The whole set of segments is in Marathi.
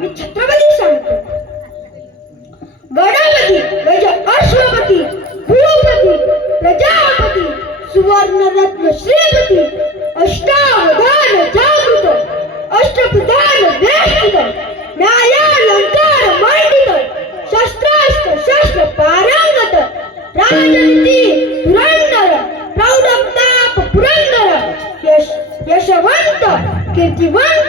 मी छत्रपती सांगतो गणापती म्हणजे अश्वपती भूपती प्रजापती सुवर्णरत्न श्रीपती अष्टावधान जागृत अष्टप्रधान वेष्टित न्यायालंकार मंडित शस्त्रास्त्र शस्त्र पारंगत राजनीती पुरंदर प्रौढप्रताप पुरंदर यश यशवंत कीर्तिवंत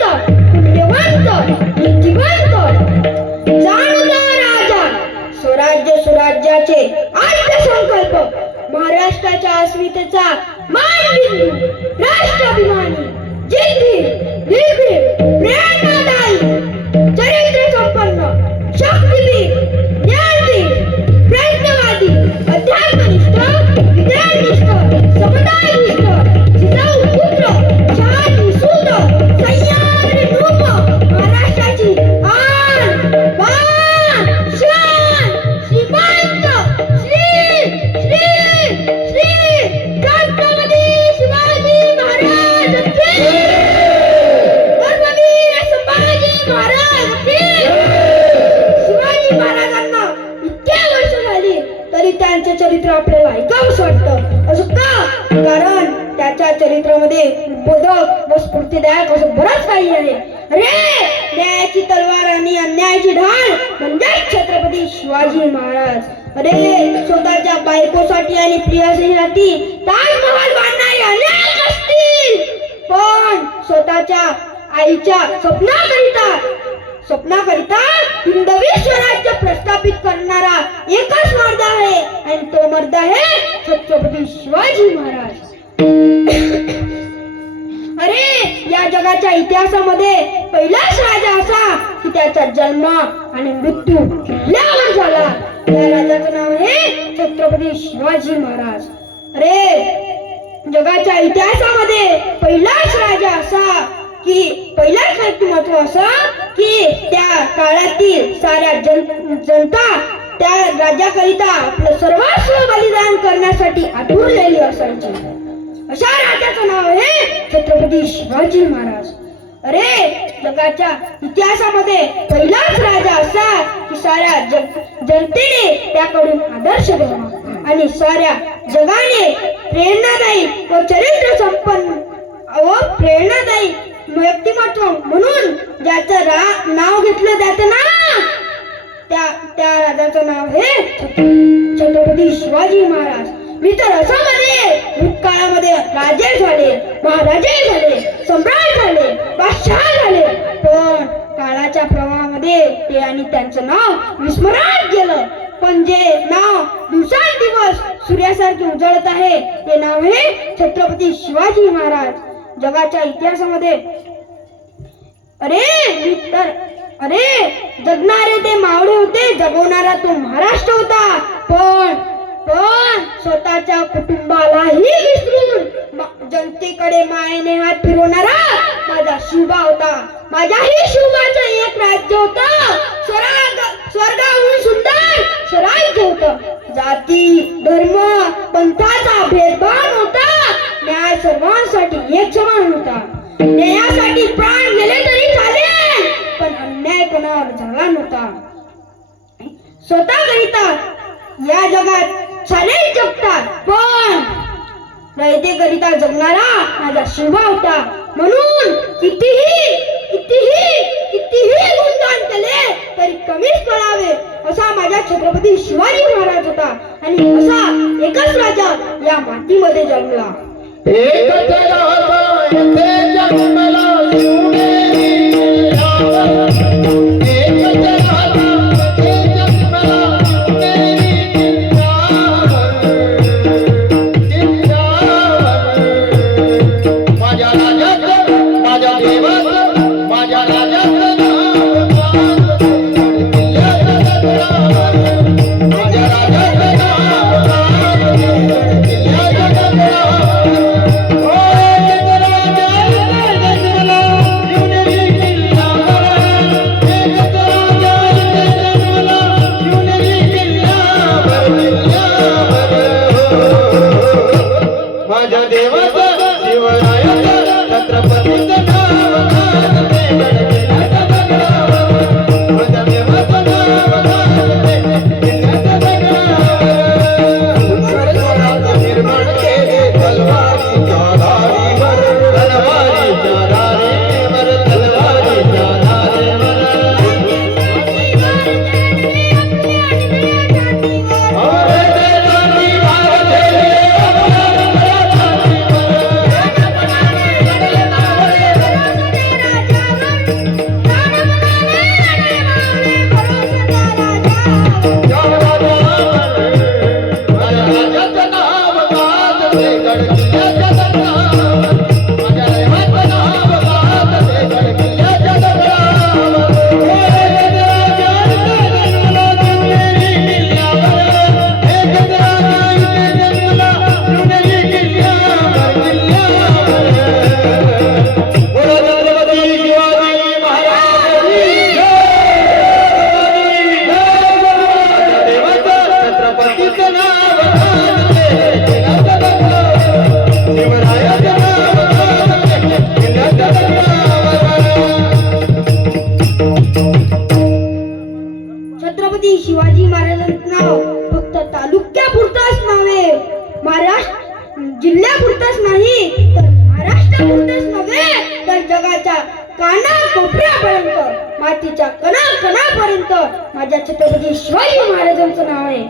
सुराज्याचे अर्थसंकल्प महाराष्ट्राच्या अस्मितेचा मानबिंदू राष्ट्राभिमानी जिद्दी निर्भीड प्रेरणा कारण चरित्रामध्ये बोधक व स्फूर्तीदायक असं बरंच काही आहे. अरे न्यायाची तलवार आणि अन्यायाची ढाल म्हणजे छत्रपती शिवाजी महाराज. अरे स्वतःच्या बायकोसाठी आणि प्रियासाठी ताजमहल बांधणारे अनेक असतील. पण स्वतःच्या आईच्या स्वप्नाकरिता स्वप्नाकरिता हिंदवी स्वराज्य प्रस्थापित करणारा एकच मर्द आहे. आणि तो मर्द आहे छत्रपती शिवाजी महाराज. अरे या जगाच्या इतिहासामध्ये पहिलाच राजा असा की त्याचा जन्म आणि मृत्यू किल्ल्यावर झाला. या राजाचं नाव हे छत्रपती शिवाजी महाराज. अरे जगाच्या इतिहासामध्ये पहिलाच राजा असा की पहिलाच व्यक्तिमत्व असा की त्या काळातील साऱ्या जन जनता त्या राजाकरिता आपलं सर्वस्व बलिदान करण्यासाठी आठवलेली असायची. अशा राजाचं नाव आहे छत्रपती शिवाजी महाराज. अरे जगाच्या इतिहासामध्ये पहिलाच राजा असा की साऱ्या जग जनतेने त्याकडून आदर्श घ्यावा आणि साऱ्या जगाने प्रेरणादायी व चरित्र संपन्न व प्रेरणादायी व्यक्तिमत्व म्हणून ज्याचं रा नाव घेतलं त्याचं नाव त्या त्या राजाचं नाव हे छत्रपती शिवाजी महाराज. मी तर असं भूतकाळामध्ये राजे झाले महाराजे झाले सम्राट झाले बादशाह झाले. पण काळाच्या प्रवाहामध्ये ते आणि त्यांचं नाव विस्मरणात गेलं. पण जे नाव दिवसांदिवस सूर्यासारखे उजळत आहे ते नाव हे छत्रपती शिवाजी महाराज. जगाच्या इतिहासामध्ये अरे मी तर अरे जगणारे ते मावळे होते जगवणारा तो महाराष्ट्र होता. पण पण स्वतःच्या कुटुंबालाही विसरून जनतेकडे मायेने हात फिरवणारा माझा शिवबा होता. माझ्याही शिवबाचं एक राज्य होत. स्वर्ग स्वर्गाहून सुंदर स्वराज्य होत. जाती धर्म पंथाचा भेदभाव नव्हता. न्याय सर्वांसाठी एक समान होता. न्यायासाठी प्राण गेले तरी चालेल पण अन्याय कोणावर झाला नव्हता. स्वतःकरिता या जगात चालेल जगतात पण रयतेकरिता जगणारा माझा शिवा होता. म्हणून कितीही कितीही कितीही गुणदान केले तरी कमीच पडावे असा माझा छत्रपती शिवाजी महाराज होता. आणि असा एकच राजा या मातीमध्ये जन्मला. एक जगात येथे जन्मला Nada. जिल्ह्यापुरतच नाही तर महाराष्ट्रापुरतच नव्हे तर जगाच्या कानाकोपऱ्यापर्यंत मातीच्या कणा कणापर्यंत माझ्या छत्रपती शिवाजी महाराजांचं नाव आहे.